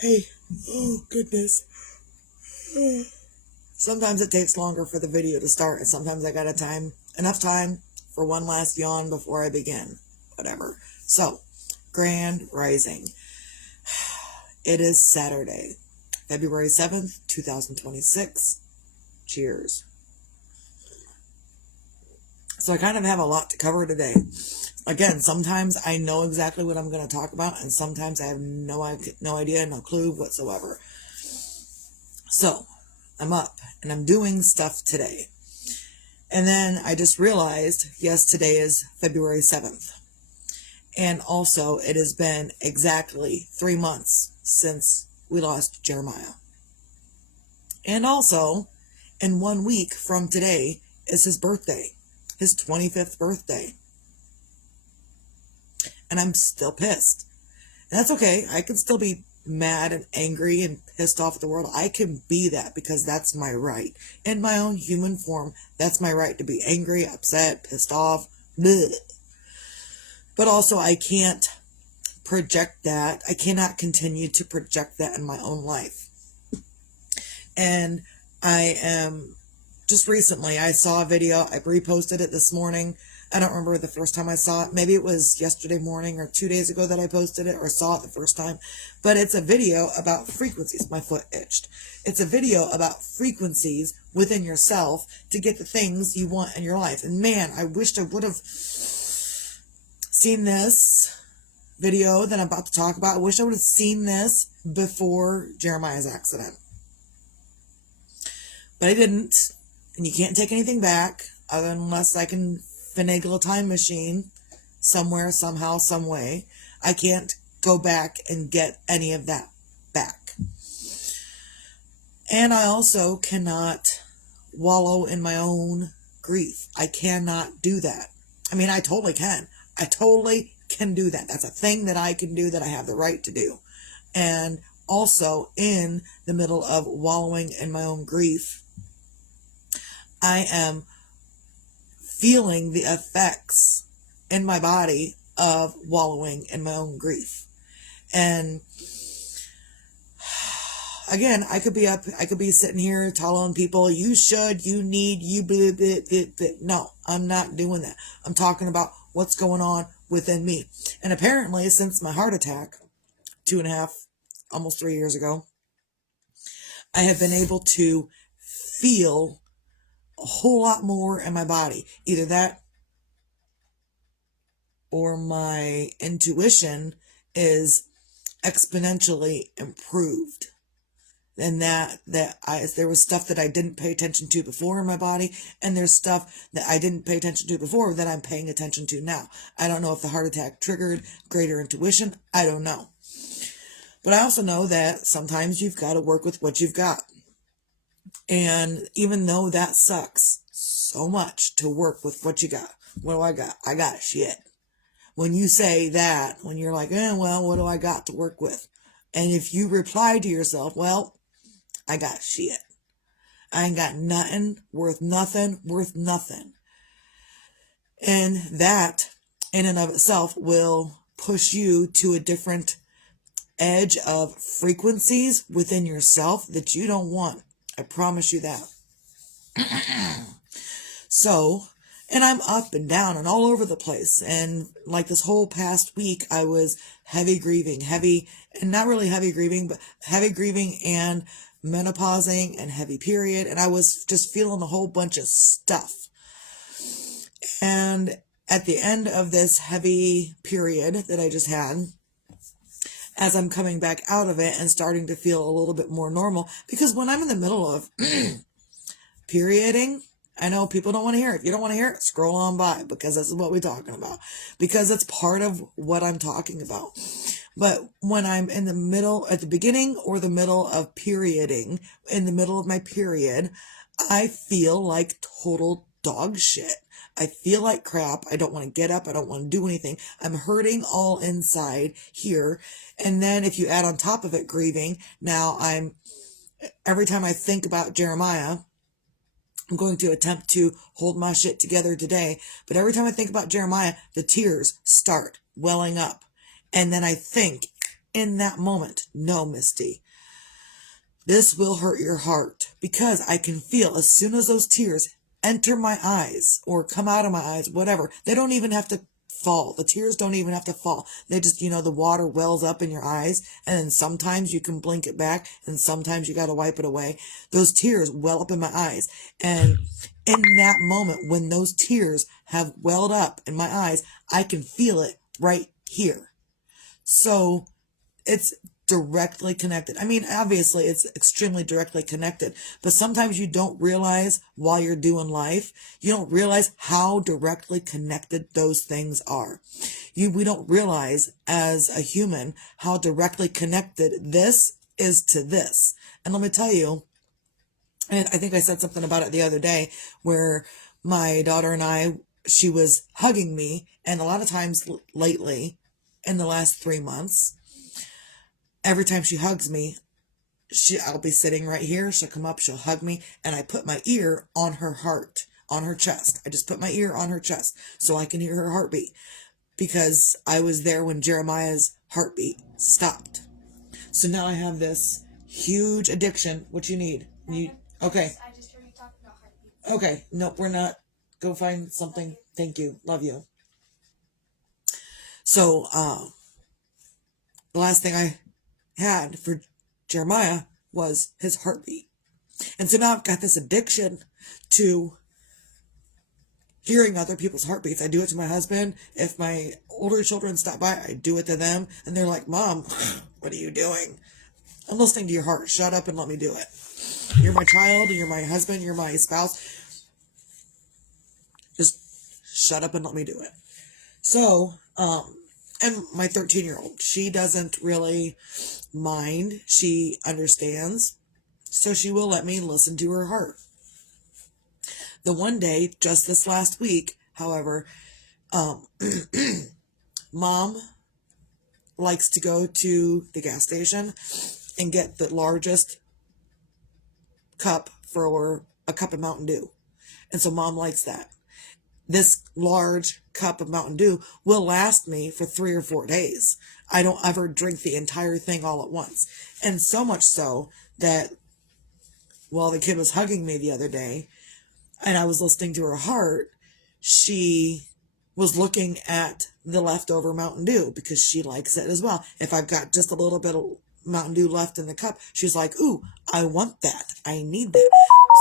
Hey, oh goodness. Sometimes it takes longer for the video to start, and sometimes I got enough time for one last yawn before I begin. Whatever. So, Grand Rising. It is Saturday, February 7th, 2026. Cheers. So I kind of have a lot to cover today. Again, sometimes I know exactly what I'm going to talk about, and sometimes I have no idea, no clue whatsoever. So, I'm up, and I'm doing stuff today. And then I just realized, yes, today is February 7th. And also, it has been exactly 3 months since we lost Jeremiah. And also, in 1 week from today is his birthday, his 25th birthday. And I'm still pissed. And that's okay. I can still be mad and angry and pissed off at the world. I can be that because that's my right. In my own human form, that's my right to be angry, upset, pissed off. Bleh. But also, I can't project that. I cannot continue to project that in my own life. And I am, just recently, I saw a video. I reposted it this morning. I don't remember the first time I saw it. Maybe it was yesterday morning or 2 days ago that I posted it or saw it the first time. But it's a video about frequencies. My foot itched. It's a video about frequencies within yourself to get the things you want in your life. And man, I wished I would have seen this video that I'm about to talk about. I wish I would have seen this before Jeremiah's accident. But I didn't. And you can't take anything back unless I can finagle a time machine somewhere, somehow, some way. I can't go back and get any of that back. And I also cannot wallow in my own grief. I cannot do that. I mean, I totally can. I totally can do that. That's a thing that I can do, that I have the right to do. And also, in the middle of wallowing in my own grief, I am feeling the effects in my body of wallowing in my own grief. And again, I could be sitting here telling people, you should, you need, you blah, blah, blah, blah. No, I'm not doing that. I'm talking about what's going on within me. And apparently, since my heart attack 2.5, almost 3 years ago, I have been able to feel a whole lot more in my body. Either that or my intuition is exponentially improved. And there was stuff that I didn't pay attention to before in my body, and there's stuff that I didn't pay attention to before that I'm paying attention to now. I don't know if the heart attack triggered greater intuition. I don't know. But I also know that sometimes you've got to work with what you've got. And even though that sucks so much to work with what you got, what do I got? I got shit. When you say that, when you're like, well, what do I got to work with? And if you reply to yourself, well, I got shit. I ain't got nothing, worth nothing. And that, in and of itself, will push you to a different edge of frequencies within yourself that you don't want. I promise you that. So, and I'm up and down and all over the place. And like this whole past week, I was not really heavy grieving, but heavy grieving and menopausing and heavy period. And I was just feeling a whole bunch of stuff. And at the end of this heavy period that I just had, as I'm coming back out of it and starting to feel a little bit more normal, because when I'm in the middle of perioding, I know people don't want to hear it. If you don't want to hear it, scroll on by, because this is what we're talking about. Because it's part of what I'm talking about. But when I'm in the middle, at the beginning or the middle of perioding, in the middle of my period, I feel like total dog shit. I feel like crap. I don't want to get up. I don't want to do anything. I'm hurting all inside here. And then if you add on top of it grieving, now every time I think about Jeremiah, I'm going to attempt to hold my shit together today. But every time I think about Jeremiah, the tears start welling up. And then I think, in that moment, no, Misty, this will hurt your heart, because I can feel as soon as those tears enter my eyes or come out of my eyes, whatever, they don't even have to fall. The tears don't even have to fall. They just, the water wells up in your eyes, and then sometimes you can blink it back, and sometimes you got to wipe it away. Those tears well up in my eyes. And in that moment, when those tears have welled up in my eyes, I can feel it right here. So it's directly connected. I mean, obviously it's extremely directly connected, but sometimes you don't realize while you're doing life, you don't realize how directly connected those things are. We don't realize as a human how directly connected this is to this. And let me tell you, and I think I said something about it the other day, where my daughter and she was hugging me, and a lot of times lately, in the last 3 months, every time she hugs me, I'll be sitting right here. She'll come up, she'll hug me, and I put my ear on her heart, on her chest. I just put my ear on her chest so I can hear her heartbeat, because I was there when Jeremiah's heartbeat stopped. So now I have this huge addiction. What you need? Okay. I just heard you talk about heartbeats. Okay. Nope, we're not. Go find something. Thank you. Love you. So, the last thing I had for Jeremiah was his heartbeat. And so now I've got this addiction to hearing other people's heartbeats. I do it to my husband. If my older children stop by, I do it to them. And they're like, Mom, what are you doing? I'm listening to your heart. Shut up and let me do it. You're my child, you're my husband, you're my spouse. Just shut up and let me do it. So, and my 13-year-old, she doesn't really mind. She understands. So she will let me listen to her heart. The one day, just this last week, however, Mom likes to go to the gas station and get the largest cup for a cup of Mountain Dew. And so Mom likes that. This large cup of Mountain Dew will last me for 3 or 4 days. I don't ever drink the entire thing all at once. And so much so that while the kid was hugging me the other day and I was listening to her heart, she was looking at the leftover Mountain Dew because she likes it as well. If I've got just a little bit of Mountain Dew left in the cup, she's like, ooh, I want that. I need that.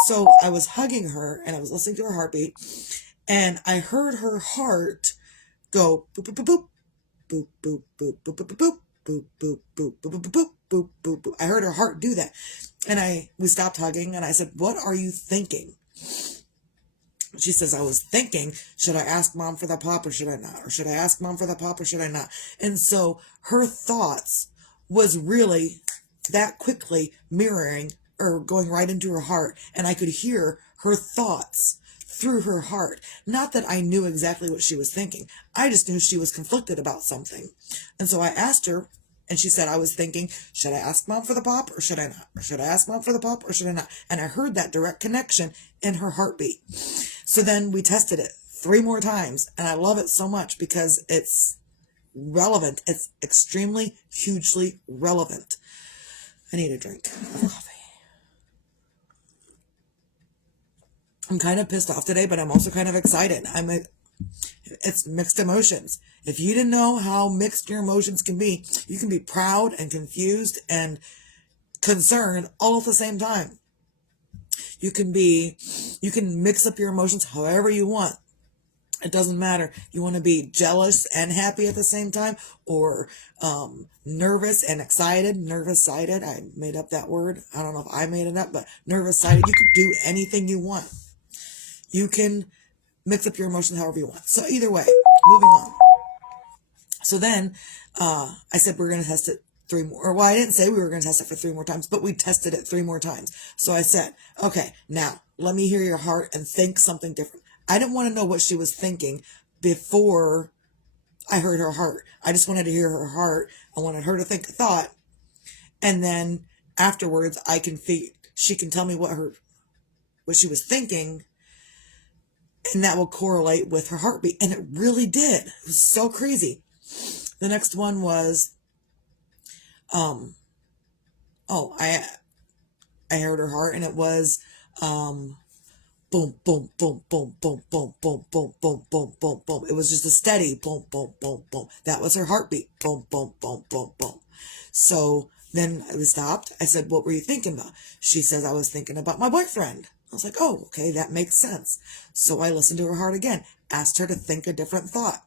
So I was hugging her and I was listening to her heartbeat, and I heard her heart go boop, boop, boop, boop, boop, boop, boop, boop, boop, boop, boop, boop, boop, boop, boop, boop, boop, boop, boop. I heard her heart do that. And we stopped hugging and I said, what are you thinking? She says, I was thinking, should I ask Mom for the pop or should I not? Or should I ask Mom for the pop or should I not? And so her thoughts was really that quickly mirroring or going right into her heart. And I could hear her thoughts through her heart. Not that I knew exactly what she was thinking. I just knew she was conflicted about something. And so I asked her, and she said, I was thinking, should I ask Mom for the pop or should I not? Or should I ask Mom for the pop or should I not? And I heard that direct connection in her heartbeat. So then we tested it 3 more times, and I love it so much because it's relevant. It's extremely, hugely relevant. I need a drink of coffee. I'm kind of pissed off today, but I'm also kind of excited. It's mixed emotions. If you didn't know how mixed your emotions can be, you can be proud and confused and concerned all at the same time. You can mix up your emotions however you want. It doesn't matter. You want to be jealous and happy at the same time, or nervous and excited, nervous-sided. I made up that word. I don't know if I made it up, but nervous-sided. You can do anything you want. You can mix up your emotions however you want. So either way, moving on. So then I said we're going to test it 3 more. Well, I didn't say we were going to test it for 3 more times, but we tested it 3 more times. So I said, okay, now let me hear your heart and think something different. I didn't want to know what she was thinking before I heard her heart. I just wanted to hear her heart. I wanted her to think a thought. And then afterwards, she can tell me what she was thinking, and that will correlate with her heartbeat. And it really did. It was so crazy. The next one was, Oh, I heard her heart, and it was boom, boom, boom, boom, boom, boom, boom, boom, boom, boom, boom, boom. It was just a steady boom, boom, boom, boom. That was her heartbeat. Boom, boom, boom, boom, boom. So then we stopped. I said, "What were you thinking about?" She says, "I was thinking about my boyfriend." I was like, "Oh, okay, that makes sense." So I listened to her heart again, asked her to think a different thought.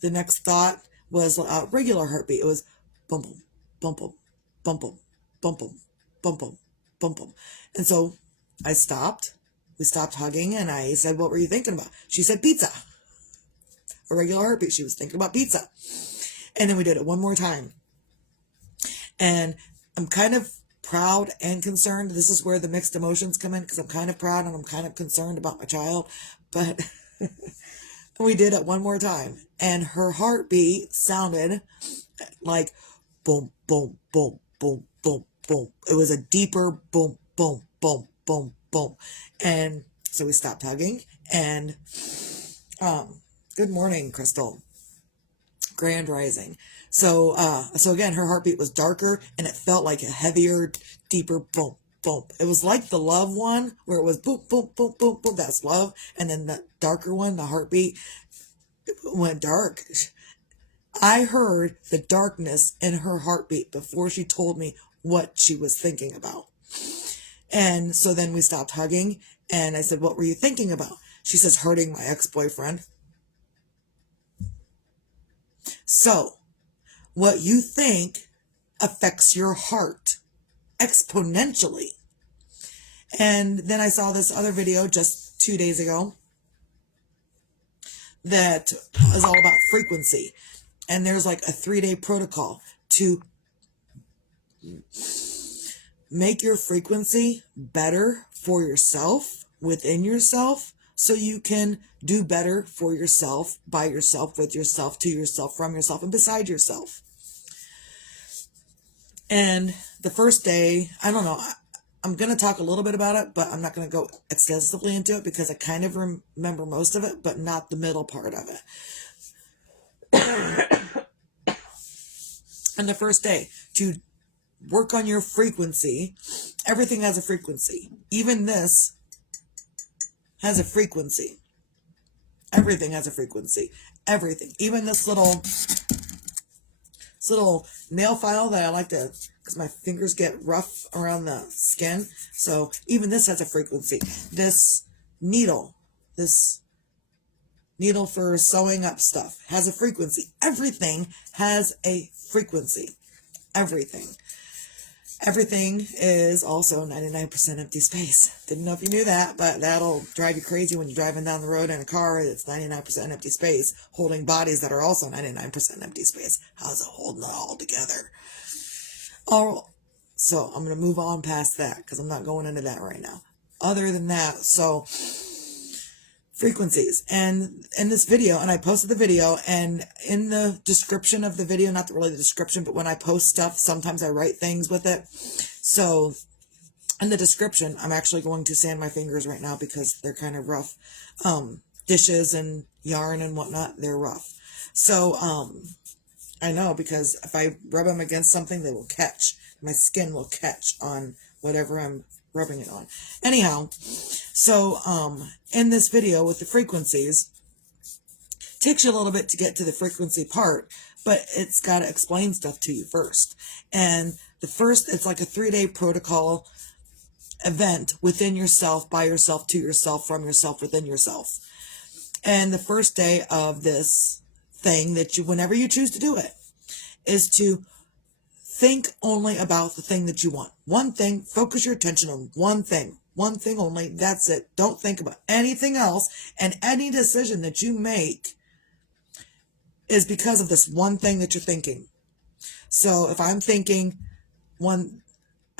The next thought was a regular heartbeat. It was bum bum, bum bum, bum bum, bum bum, bum bum, bum bum. And so I stopped. We stopped hugging, and I said, "What were you thinking about?" She said, "Pizza." A regular heartbeat. She was thinking about pizza. And then we did it one more time. And I'm kind of proud and concerned. This is where the mixed emotions come in, because I'm kind of proud and I'm kind of concerned about my child. But we did it one more time, and her heartbeat sounded like boom, boom, boom, boom, boom, boom. It was a deeper boom, boom, boom, boom, boom. And so we stopped hugging, and good morning, Crystal. Grand rising. So again, her heartbeat was darker, and it felt like a heavier, deeper boom, boom. It was like the love one, where it was boom, boom, boom, boom, boom. That's love. And then the darker one, the heartbeat, went dark. I heard the darkness in her heartbeat before she told me what she was thinking about. And so then we stopped hugging, and I said, "What were you thinking about?" She says, "Hurting my ex-boyfriend." So what you think affects your heart exponentially. And then I saw this other video just 2 days ago that is all about frequency. And there's like a 3-day protocol to make your frequency better for yourself, within yourself, so you can do better for yourself, by yourself, with yourself, to yourself, from yourself, and beside yourself. And the first day, I don't know, I'm going to talk a little bit about it, but I'm not going to go extensively into it, because I kind of remember most of it, but not the middle part of it. And the first day, to work on your frequency. Everything has a frequency. Even this has a frequency. Everything has a frequency. Everything. Even this little nail file that I like to, because my fingers get rough around the skin. So even this has a frequency. This needle for sewing up stuff has a frequency. Everything has a frequency. Everything. Everything is also 99% empty space. Didn't know if you knew that, but that'll drive you crazy when you're driving down the road in a car that's 99% empty space, holding bodies that are also 99% empty space. How's it holding it all together? Oh, so I'm going to move on past that, because I'm not going into that right now. Other than that, so frequencies. And in this video, and I posted the video, and in the description of the video, not really the description, but when I post stuff, sometimes I write things with it. So in the description, I'm actually going to sand my fingers right now because they're kind of rough. Dishes and yarn and whatnot, they're rough. So I know, because if I rub them against something, they will catch. My skin will catch on whatever I'm rubbing it on. Anyhow, so in this video with the frequencies, takes you a little bit to get to the frequency part, but it's got to explain stuff to you first. And the first, it's like a 3-day protocol event within yourself, by yourself, to yourself, from yourself, within yourself. And the first day of this thing, that you, whenever you choose to do it, is to think only about the thing that you want. One thing, focus your attention on one thing only, that's it. Don't think about anything else, and any decision that you make is because of this one thing that you're thinking. So if I'm thinking I'm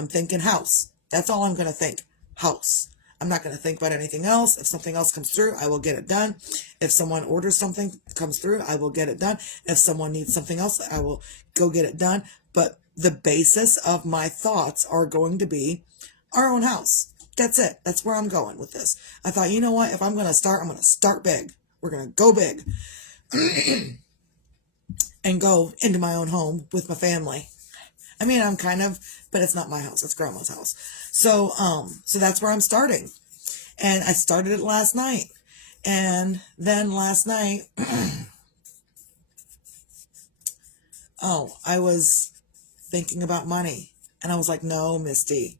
thinking house. That's all I'm going to think. House. I'm not going to think about anything else. If something else comes through, I will get it done. If someone orders something, comes through, I will get it done. If someone needs something else, I will go get it done. But the basis of my thoughts are going to be our own house. That's it. That's where I'm going with this. I thought, you know what? If I'm going to start, I'm going to start big. We're going to go big and go into my own home with my family. I mean, I'm kind of, but it's not my house. It's grandma's house. So, so that's where I'm starting. And I started it last night. And then last night, I was thinking about money. And I was like, no, Misty.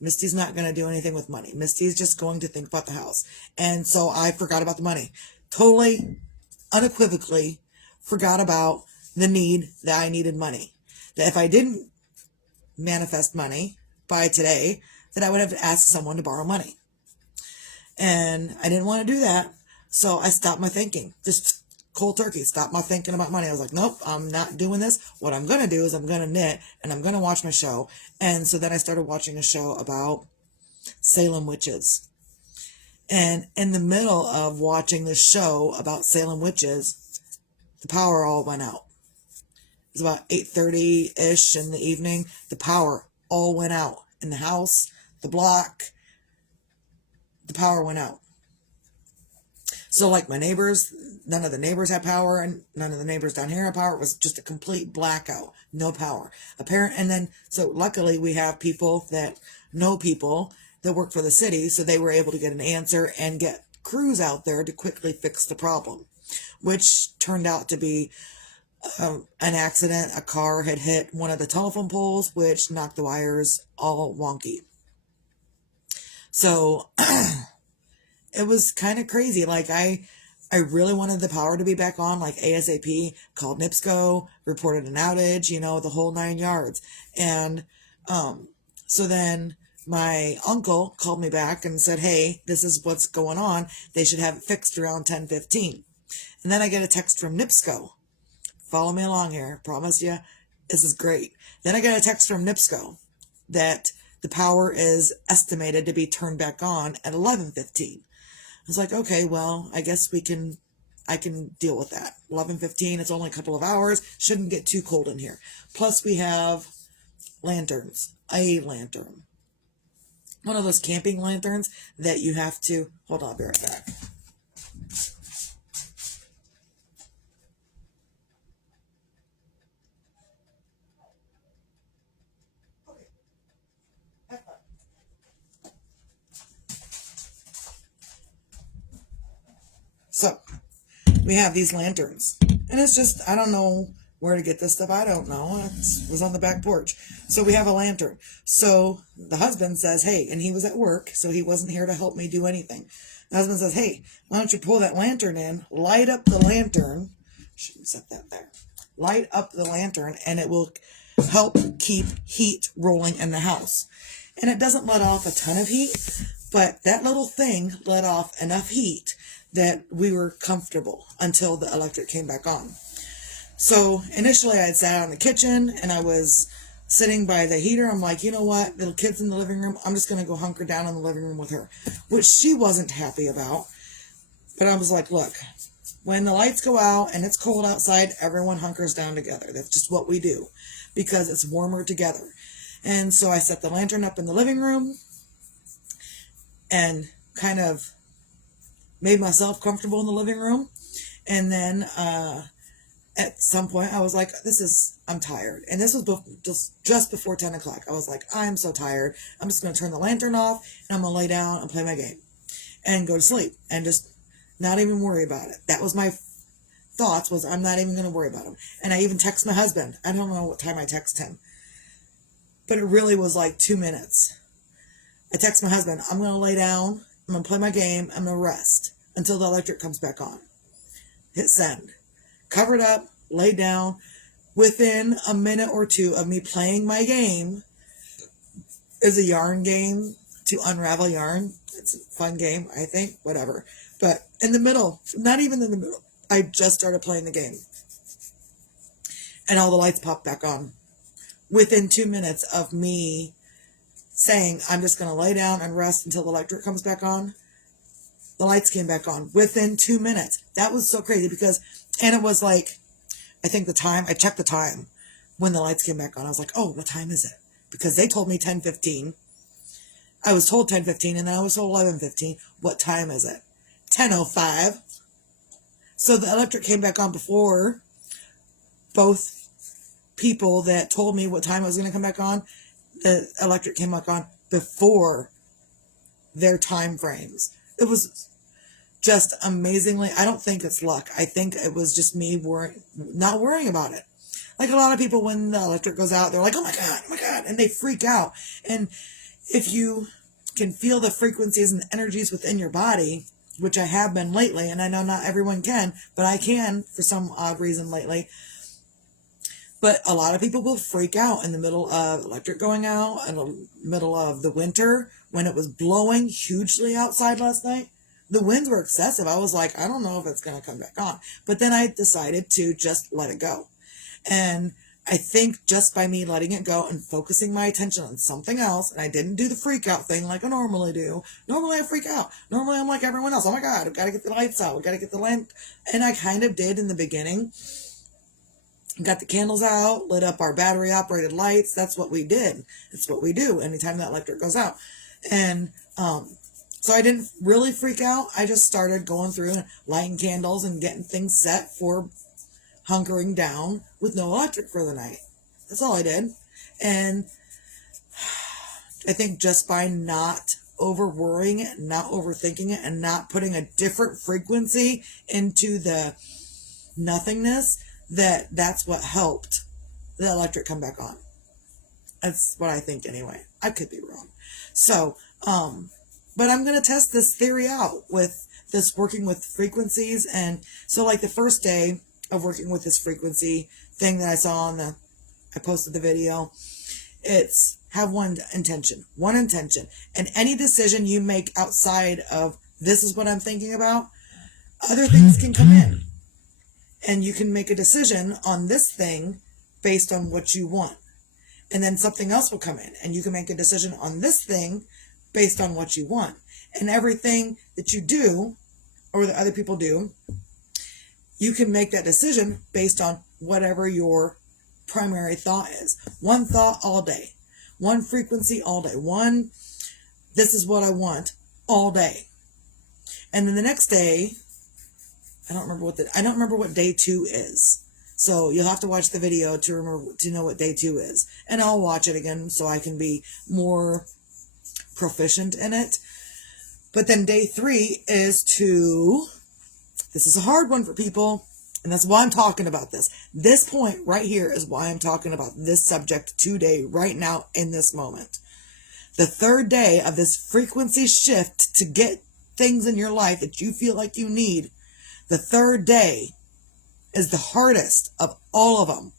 Misty's not going to do anything with money. Misty's just going to think about the house. And so I forgot about the money. Totally, unequivocally forgot about the need that I needed money. That if I didn't manifest money by today, that I would have to ask someone to borrow money. And I didn't want to do that. So I stopped my thinking. Just cold turkey. Stopped my thinking about money. I was like, nope, I'm not doing this. What I'm going to do is I'm going to knit and I'm going to watch my show. And so then I started watching a show about Salem witches. And in the middle of watching this show about Salem witches, the power all went out. It was about 8:30-ish in the evening. The power all went out in the house, the block. The power went out. So like my neighbors, none of the neighbors had power, and none of the neighbors down here had power. It was just a complete blackout, no power. And then, so luckily we have people that know people that work for the city, so they were able to get an answer and get crews out there to quickly fix the problem, which turned out to be an accident. A car had hit one of the telephone poles, which knocked the wires all wonky. So it was kind of crazy. Like I really wanted the power to be back on, like ASAP. Called NIPSCO, reported an outage, the whole 9 yards. And so then my uncle called me back and said, hey, this is what's going on. They should have it fixed around 10:15. And then I get a text from NIPSCO. Follow me along here. Promise you, this is great. Then I get a text from NIPSCO that the power is estimated to be turned back on at 11:15. I was like, okay, well, I guess I can deal with that. 11:15, it's only a couple of hours. Shouldn't get too cold in here. Plus we have lanterns. A lantern. One of those camping lanterns that you have to, hold on, I'll be right back. So, we have these lanterns. And it's just, I don't know where to get this stuff. I don't know. It was on the back porch. So we have a lantern. So the husband says, hey, and he was at work, so he wasn't here to help me do anything. The husband says, hey, why don't you pull that lantern in, light up the lantern. Shouldn't set that there. Light up the lantern, and it will help keep heat rolling in the house. And it doesn't let off a ton of heat, but that little thing let off enough heat that we were comfortable until the electric came back on. So initially I had sat out in the kitchen and I was sitting by the heater. I'm like, you know what? Little kid's in the living room. I'm just going to go hunker down in the living room with her, which she wasn't happy about. But I was like, look, when the lights go out and it's cold outside, everyone hunkers down together. That's just what we do because it's warmer together. And so I set the lantern up in the living room and kind of made myself comfortable in the living room. And then at some point I was like, I'm tired. And this was just before 10 o'clock. I was like, I'm so tired. I'm just going to turn the lantern off and I'm going to lay down and play my game and go to sleep and just not even worry about it. That was my thoughts, was I'm not even going to worry about them. And I even text my husband. I don't know what time I text him, but it really was like 2 minutes. I text my husband, I'm going to lay down. I'm going to play my game. I'm going to rest until the electric comes back on. Hit send. Covered up, laid down. Within a minute or two of me playing my game is a yarn game to unravel yarn. It's a fun game, I think. Whatever. But in the middle, not even in the middle, I just started playing the game. And all the lights popped back on. Within 2 minutes of me saying, I'm just going to lay down and rest until the electric comes back on, the lights came back on within 2 minutes. That was so crazy and it was like, I checked the time when the lights came back on. I was like, oh, what time is it? Because they told me 10:15. I was told 10:15 and then I was told 11:15. What time is it? 10:05. So the electric came back on before both people that told me what time it was going to come back on, the electric came back on before their time frames. It was just amazingly, I don't think it's luck. I think it was just me not worrying about it. Like a lot of people, when the electric goes out, they're like, oh my God, and they freak out. And if you can feel the frequencies and energies within your body, which I have been lately, and I know not everyone can, but I can for some odd reason lately. But a lot of people will freak out in the middle of electric going out, in the middle of the winter, when it was blowing hugely outside last night. The winds were excessive. I was like, I don't know if it's going to come back on. But then I decided to just let it go. And I think just by me letting it go and focusing my attention on something else, and I didn't do the freak out thing like I normally do. Normally I freak out. Normally I'm like everyone else. Oh my God, I've got to get the lights out. I've got to get the lamp. And I kind of did in the beginning. Got the candles out, lit up our battery operated lights. That's what we did. It's what we do anytime that electric goes out. And so I didn't really freak out. I just started going through and lighting candles and getting things set for hunkering down with no electric for the night. That's all I did. And I think just by not over worrying it, not overthinking it, and not putting a different frequency into the nothingness, that's what helped the electric come back on. That's what I think anyway. I could be wrong. So, but I'm going to test this theory out with this working with frequencies. And so like the first day of working with this frequency thing that I saw I posted the video, it's have one intention. And any decision you make outside of this is what I'm thinking about, other things can come in. And you can make a decision on this thing based on what you want. And then something else will come in. And you can make a decision on this thing based on what you want. And everything that you do, or that other people do, you can make that decision based on whatever your primary thought is. One thought all day. One frequency all day. This is what I want all day. And then the next day, I don't remember what day 2 is. So you'll have to watch the video to know what day 2 is. And I'll watch it again so I can be more proficient in it. But then day 3 is this is a hard one for people, and that's why I'm talking about this. This point right here is why I'm talking about this subject today, right now, in this moment. The third day of this frequency shift to get things in your life that you feel like you need, the third day is the hardest of all of them.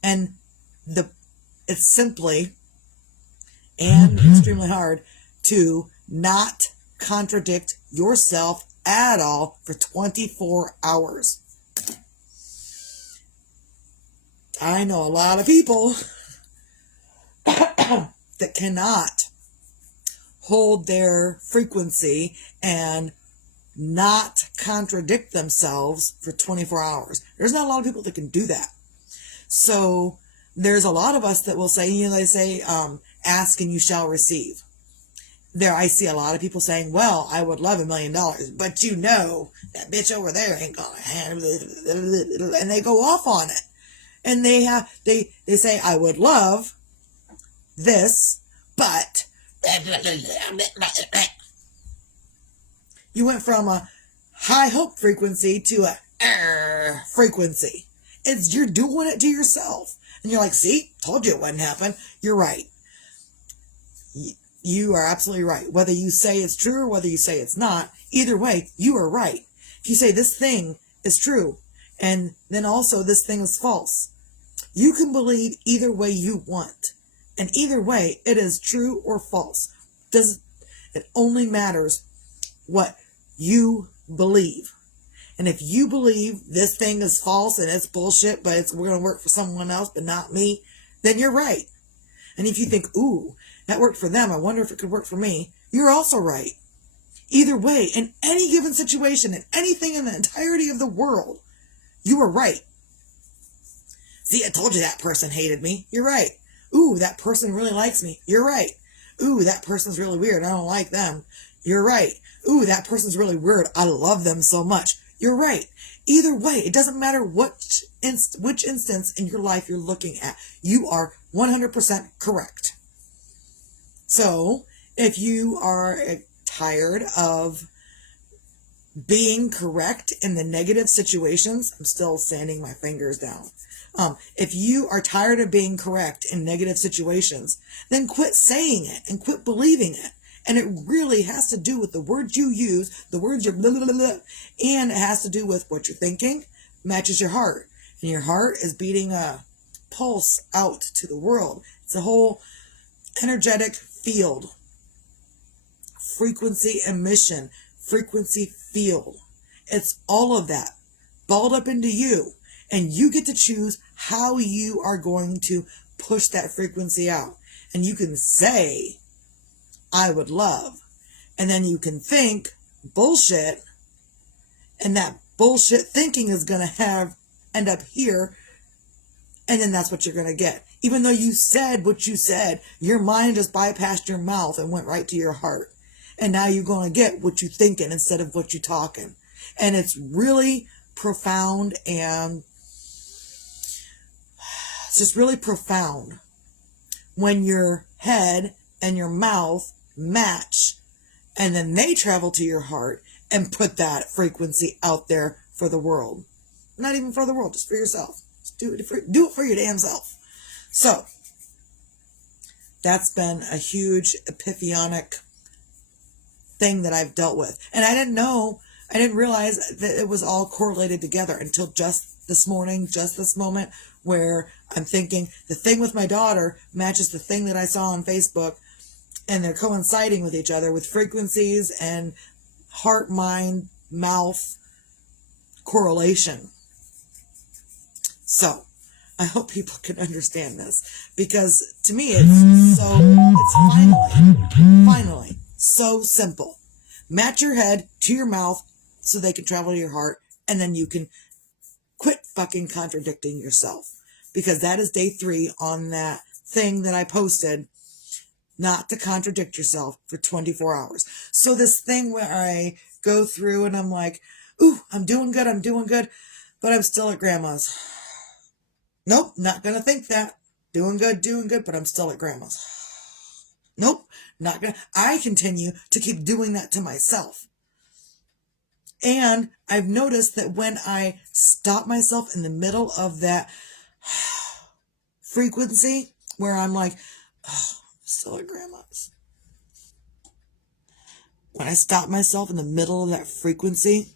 And it's simply and extremely hard to not contradict yourself at all for 24 hours. I know a lot of people that cannot hold their frequency and not contradict themselves for 24 hours. There's not a lot of people that can do that. So there's a lot of us that will say, they say, ask and you shall receive. I see a lot of people saying, well, I would love $1 million, but that bitch over there ain't gonna have it. And they go off on it. And they say, I would love this, but you went from a high hope frequency to a frequency. You're doing it to yourself. And you're like, see, told you it wouldn't happen. You're right. You are absolutely right. Whether you say it's true or whether you say it's not, either way, you are right. If you say this thing is true and then also this thing is false, you can believe either way you want. And either way, it is true or false. It only matters what you believe. And if you believe this thing is false and it's bullshit, but we're going to work for someone else, but not me, then you're right. And if you think, ooh, that worked for them, I wonder if it could work for me, you're also right. Either way, in any given situation, in anything in the entirety of the world, you are right. See, I told you that person hated me. You're right. Ooh, that person really likes me. You're right. Ooh, that person's really weird. I don't like them. You're right. Ooh, that person's really weird. I love them so much. You're right. Either way, it doesn't matter which instance in your life you're looking at. You are 100% correct. So, if you are tired of being correct in the negative situations, I'm still sanding my fingers down. If you are tired of being correct in negative situations, then quit saying it and quit believing it. And it really has to do with the words you use, the words you're blah, blah, blah, blah, and it has to do with what you're thinking matches your heart. And your heart is beating a pulse out to the world. It's a whole energetic field. Frequency emission, frequency field. It's all of that balled up into you. And you get to choose how you are going to push that frequency out. And you can say, I would love. And then you can think bullshit. And that bullshit thinking is going to end up here. And then that's what you're going to get. Even though you said what you said, your mind just bypassed your mouth and went right to your heart. And now you're going to get what you're thinking instead of what you're talking. And it's really profound, and it's just really profound when your head and your mouth match, and then they travel to your heart and put that frequency out there for the world. Not even for the world, just for yourself. Just do it for your damn self. So, that's been a huge epiphanic thing that I've dealt with. And I didn't realize that it was all correlated together until just this morning, just this moment, where I'm thinking the thing with my daughter matches the thing that I saw on Facebook, and they're coinciding with each other with frequencies and heart, mind, mouth correlation. So, I hope people can understand this, because to me it's finally so simple. Match your head to your mouth so they can travel to your heart, and then you can quit fucking contradicting yourself, because that is day 3 on that thing that I posted, not to contradict yourself for 24 hours. So this thing where I go through and I'm like, ooh, I'm doing good, but I'm still at grandma's. Nope, not gonna think that. Doing good, but I'm still at grandma's. Nope, not gonna. I continue to keep doing that to myself. And I've noticed that when I stop myself in the middle of that frequency where I'm like, oh, I'm still at grandma's. When I stop myself in the middle of that frequency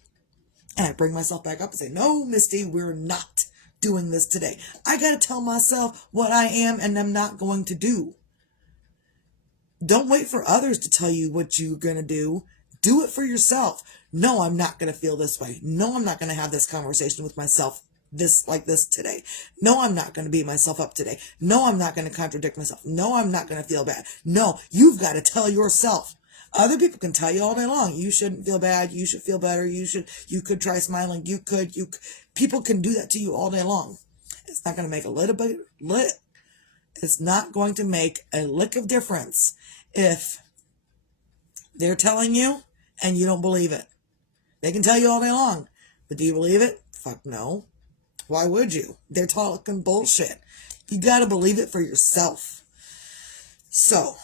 and I bring myself back up and say, no, Misty, we're not doing this today. I got to tell myself what I am and am not going to do. Don't wait for others to tell you what you're going to do. Do it for yourself. No, I'm not going to feel this way. No, I'm not going to have this conversation with myself like this today. No, I'm not going to beat myself up today. No, I'm not going to contradict myself. No, I'm not going to feel bad. No, you've got to tell yourself. Other people can tell you all day long, you shouldn't feel bad. You should feel better. You could try smiling. People can do that to you all day long. It's not going to make it's not going to make a lick of difference if they're telling you and you don't believe it. They can tell you all day long, but do you believe it? Fuck no. Why would you? They're talking bullshit. You got to believe it for yourself. So,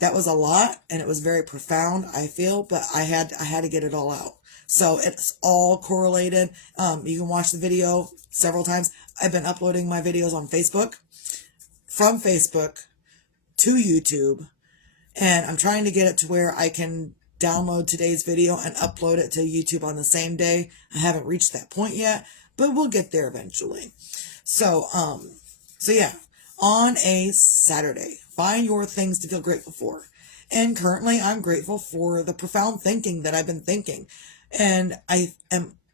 that was a lot, and it was very profound, I feel, but I had to get it all out. So it's all correlated. You can watch the video several times. I've been uploading my videos on Facebook, from Facebook to YouTube, and I'm trying to get it to where I can download today's video and upload it to YouTube on the same day. I haven't reached that point yet, but we'll get there eventually. So yeah, on a Saturday, find your things to feel grateful for. And currently I'm grateful for the profound thinking that I've been thinking. And I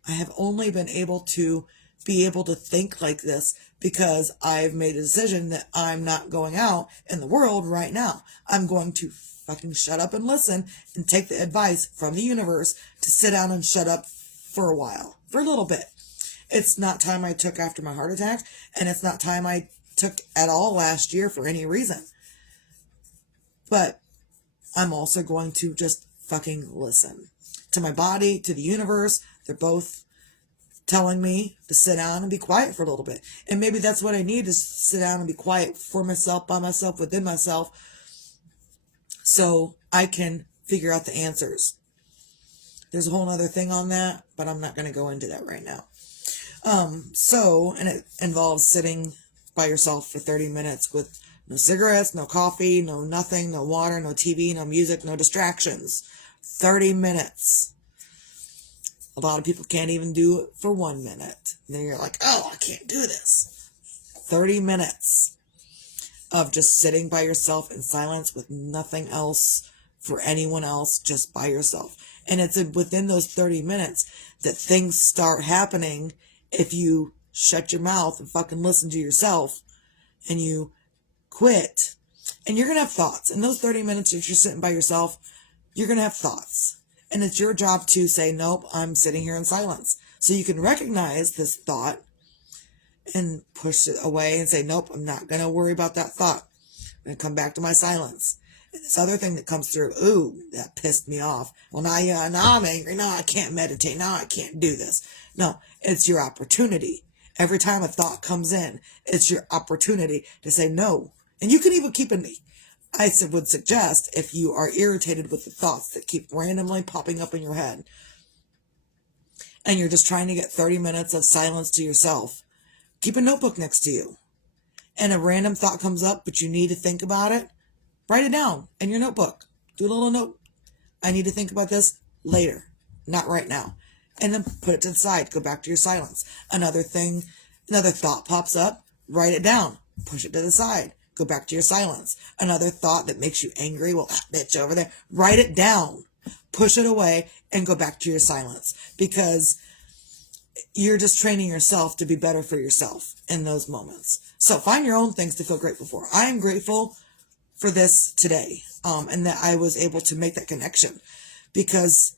have only been able to think like this because I've made a decision that I'm not going out in the world right now. I'm going to fucking shut up and listen and take the advice from the universe to sit down and shut up for a while, for a little bit. It's not time I took after my heart attack, and it's not time I took at all last year for any reason. But I'm also going to just fucking listen to my body, to the universe. They're both telling me to sit down and be quiet for a little bit. And maybe that's what I need, is sit down and be quiet for myself, by myself, within myself, so I can figure out the answers. There's a whole other thing on that, but I'm not going to go into that right now. And it involves sitting by yourself for 30 minutes with no cigarettes, no coffee, no nothing, no water, no TV, no music, no distractions. 30 minutes. A lot of people can't even do it for 1 minute. And then you're like, oh, I can't do this. 30 minutes of just sitting by yourself in silence with nothing else for anyone else, just by yourself. And it's within those 30 minutes that things start happening if you shut your mouth and fucking listen to yourself and you quit. And you're going to have thoughts. In those 30 minutes, if you're sitting by yourself, you're going to have thoughts. And it's your job to say, nope, I'm sitting here in silence. So you can recognize this thought and push it away and say, nope, I'm not going to worry about that thought. I'm going to come back to my silence. And this other thing that comes through, ooh, that pissed me off. Well, now I'm angry. Now I can't meditate. Now I can't do this. No, it's your opportunity. Every time a thought comes in, it's your opportunity to say no. And you can even keep it. I would suggest, if you are irritated with the thoughts that keep randomly popping up in your head, and you're just trying to get 30 minutes of silence to yourself, keep a notebook next to you. And a random thought comes up, but you need to think about it, write it down in your notebook. Do a little note. I need to think about this later, not right now. And then put it to the side. Go back to your silence. Another thought pops up, write it down. Push it to the side. Go back to your silence. Another thought that makes you angry, well, that bitch over there, write it down. Push it away and go back to your silence. Because you're just training yourself to be better for yourself in those moments. So find your own things to feel grateful for. I am grateful for this today, and that I was able to make that connection, because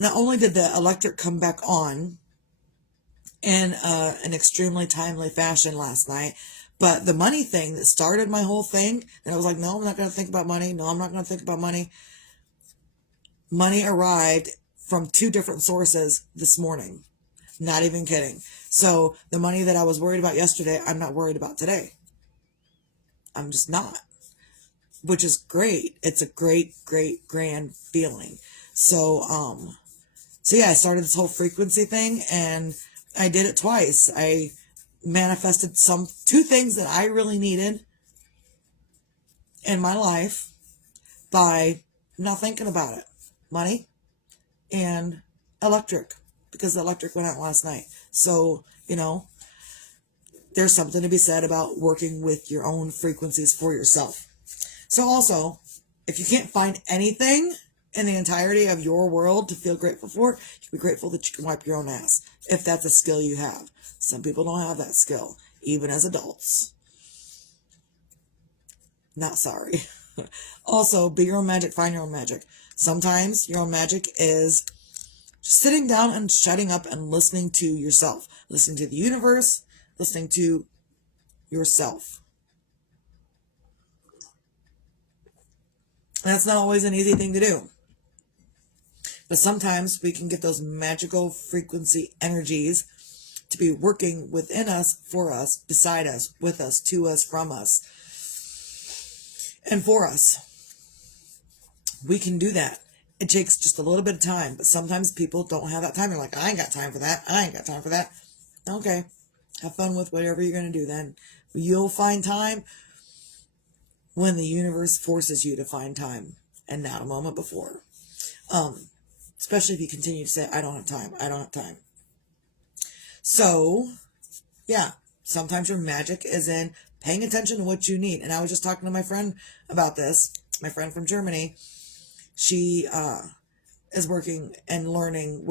not only did the electric come back on in an extremely timely fashion last night, but the money thing that started my whole thing, and I was like, no, I'm not going to think about money. No, I'm not going to think about money. Money arrived from 2 different sources this morning. Not even kidding. So the money that I was worried about yesterday, I'm not worried about today. I'm just not. Which is great. It's a great, great, grand feeling. So yeah, I started this whole frequency thing, and I did it twice. I manifested 2 things that I really needed in my life by not thinking about it. Money and electric, because the electric went out last night. So, there's something to be said about working with your own frequencies for yourself. So also, if you can't find anything in the entirety of your world to feel grateful for, you can be grateful that you can wipe your own ass, if that's a skill you have. Some people don't have that skill, even as adults. Not sorry. Also, be your own magic, find your own magic. Sometimes your own magic is just sitting down and shutting up and listening to yourself, listening to the universe, listening to yourself. That's not always an easy thing to do. But sometimes we can get those magical frequency energies to be working within us, for us, beside us, with us, to us, from us, and for us. We can do that. It takes just a little bit of time, but sometimes people don't have that time. They're like, I ain't got time for that. I ain't got time for that. Okay. Have fun with whatever you're going to do then. You'll find time when the universe forces you to find time, and not a moment before. Especially if you continue to say, I don't have time. I don't have time. So, yeah, sometimes your magic is in paying attention to what you need. And I was just talking to my friend about this, my friend from Germany. She is working and learning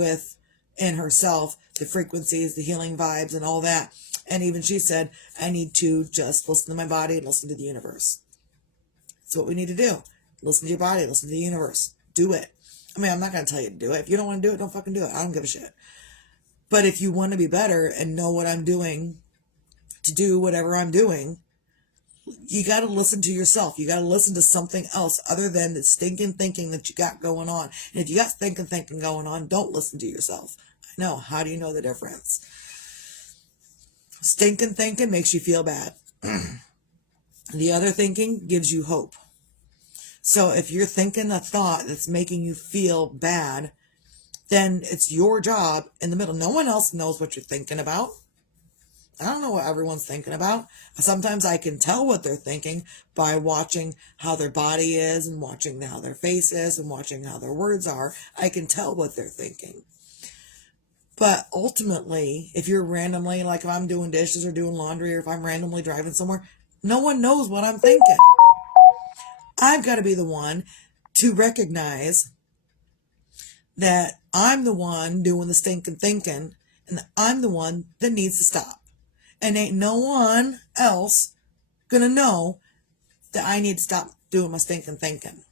in herself the frequencies, the healing vibes, and all that. And even she said, I need to just listen to my body and listen to the universe. That's what we need to do. Listen to your body, listen to the universe. Do it. I mean, I'm not going to tell you to do it. If you don't want to do it, don't fucking do it. I don't give a shit. But if you want to be better and know what I'm doing to do whatever I'm doing, you got to listen to yourself. You got to listen to something else other than the stinking thinking that you got going on. And if you got stinking thinking going on, don't listen to yourself. No, how do you know the difference? Stinking thinking makes you feel bad. The other thinking gives you hope. So if you're thinking a thought that's making you feel bad, then it's your job in the middle. No one else knows what you're thinking about. I don't know what everyone's thinking about. Sometimes I can tell what they're thinking by watching how their body is and watching how their face is and watching how their words are. I can tell what they're thinking. But ultimately, if you're randomly, like if I'm doing dishes or doing laundry or if I'm randomly driving somewhere, no one knows what I'm thinking. I've got to be the one to recognize that I'm the one doing the stinking thinking and that I'm the one that needs to stop. And ain't no one else gonna know that I need to stop doing my stinking thinking.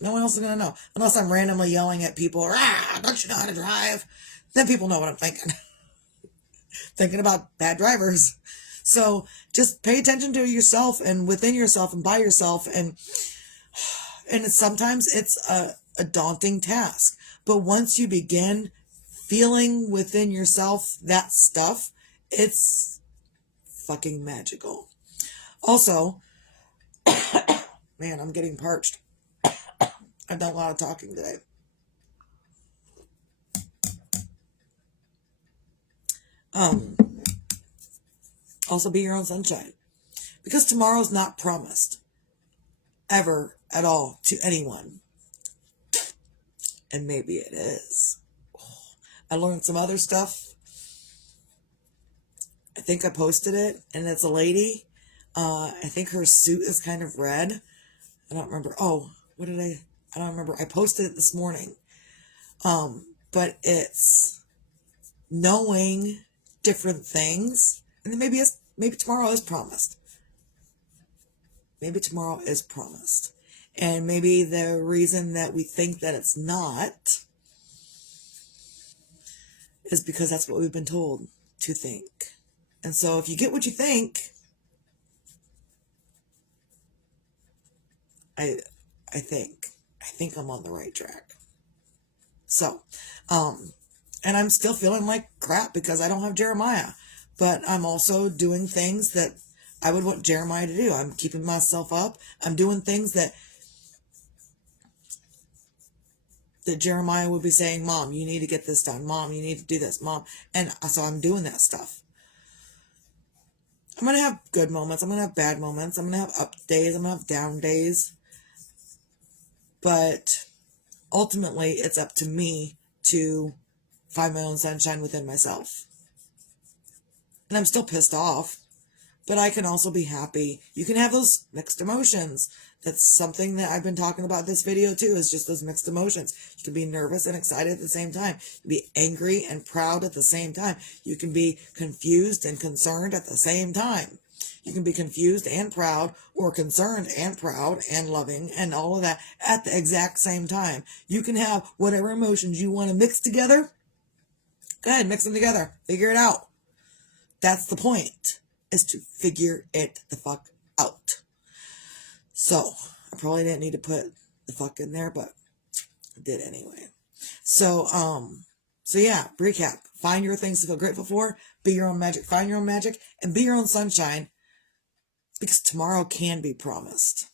No one else is gonna know. Unless I'm randomly yelling at people, don't you know how to drive? Then people know what I'm thinking. Thinking about bad drivers. So just pay attention to yourself and within yourself and by yourself. And sometimes it's a daunting task. But once you begin feeling within yourself that stuff, it's fucking magical. Also, man, I'm getting parched. I've done a lot of talking today. Also be your own sunshine. Because tomorrow's not promised. Ever at all to anyone. And maybe it is. I learned some other stuff. I think I posted it, and it's a lady. I think her suit is kind of red. I don't remember. Oh, what did I don't remember. I posted it this morning. But it's knowing different things. And then maybe tomorrow is promised. Maybe tomorrow is promised. And maybe the reason that we think that it's not is because that's what we've been told to think. And so if you get what you think, I think I'm on the right track. So, and I'm still feeling like crap because I don't have Jeremiah, but I'm also doing things that I would want Jeremiah to do. I'm keeping myself up. I'm doing things that Jeremiah would be saying, Mom, you need to get this done. Mom, you need to do this. Mom. And so I'm doing that stuff. I'm going to have good moments. I'm going to have bad moments. I'm going to have up days. I'm going to have down days. But ultimately, it's up to me to find my own sunshine within myself. And I'm still pissed off. But I can also be happy. You can have those mixed emotions. That's something that I've been talking about this video too, is just those mixed emotions. You can be nervous and excited at the same time. You can be angry and proud at the same time. You can be confused and concerned at the same time. You can be confused and proud, or concerned and proud and loving and all of that at the exact same time. You can have whatever emotions you want to mix together. Go ahead, mix them together. Figure it out. That's the point. Is to figure it the fuck out. So, I probably didn't need to put the fuck in there, but I did anyway. So yeah, recap. Find your things to feel grateful for. Be your own magic. Find your own magic. And be your own sunshine. Because tomorrow can be promised.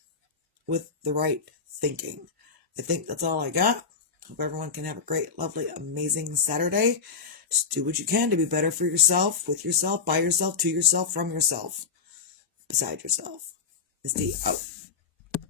With the right thinking. I think that's all I got. Hope everyone can have a great, lovely, amazing Saturday. Just do what you can to be better for yourself, with yourself, by yourself, to yourself, from yourself, beside yourself. Misty out.